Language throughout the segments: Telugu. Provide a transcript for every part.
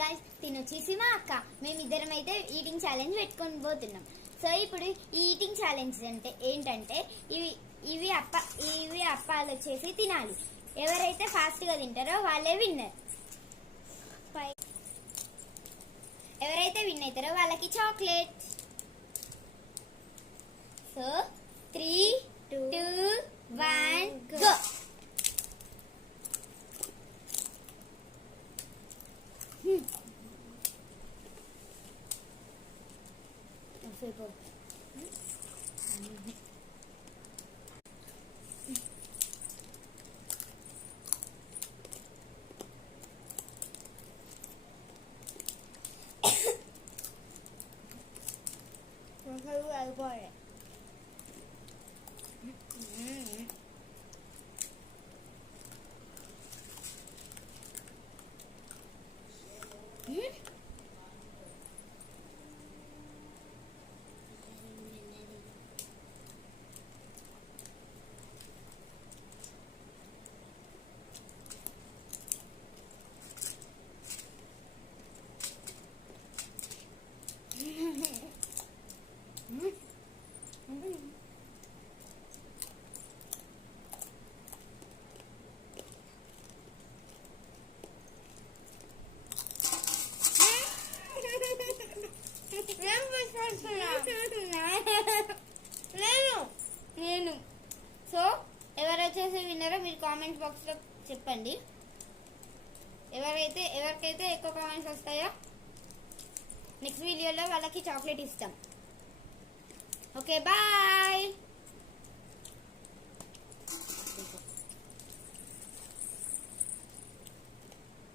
గాయ్స్, తినొచ్చేసి మా అక్క మేమిద్దరం అయితే ఈటింగ్ ఛాలెంజ్ పెట్టుకొని పోతున్నాం. సో ఇప్పుడు ఈ ఈటింగ్ ఛాలెంజ్ అంటే ఏంటంటే ఇవి అప్పాలు వచ్చేసి తినాలి. ఎవరైతే ఫాస్ట్ గా తింటారో వాళ్ళే విన్నర్. ఎవరైతే విన్ అవుతారో వాళ్ళకి చాక్లెట్. So 3, 2, 1 go. అయిపోయాయి. నేను సో ఎవరైతే విన్నారో మీరు కామెంట్ బాక్స్ లో చెప్పండి. ఎవరికైతే ఎక్కువ కామెంట్స్ వస్తాయో నెక్స్ట్ వీడియోలో వాళ్ళకి చాక్లెట్ ఇస్తాం. Okay, bye.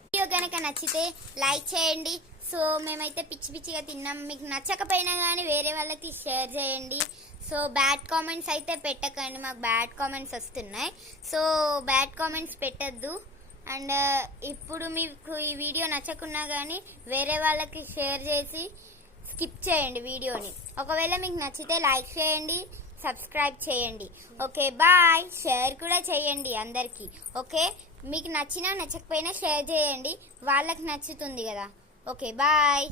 వీడియో కనుక నచ్చితే లైక్ చేయండి. సో మేమైతే పిచ్చిగా తిన్నాం. మీకు నచ్చకపోయినా కానీ వేరే వాళ్ళకి షేర్ చేయండి. సో బ్యాడ్ కామెంట్స్ అయితే పెట్టకండి, మాకు బ్యాడ్ కామెంట్స్ వస్తున్నాయి. సో బ్యాడ్ కామెంట్స్ పెట్టద్దు. అండ్ ఇప్పుడు మీకు ఈ వీడియో నచ్చకున్నా కానీ వేరే వాళ్ళకి షేర్ చేసి స్కిప్ చేయండి వీడియోని. ఒకవేళ మీకు నచ్చితే లైక్ చేయండి, సబ్స్క్రైబ్ చేయండి. Okay, bye. షేర్ కూడా చేయండి అందరికీ. ఓకే, మీకు నచ్చినా నచ్చకపోయినా షేర్ చేయండి, వాళ్ళకి నచ్చుతుంది కదా. Okay, bye.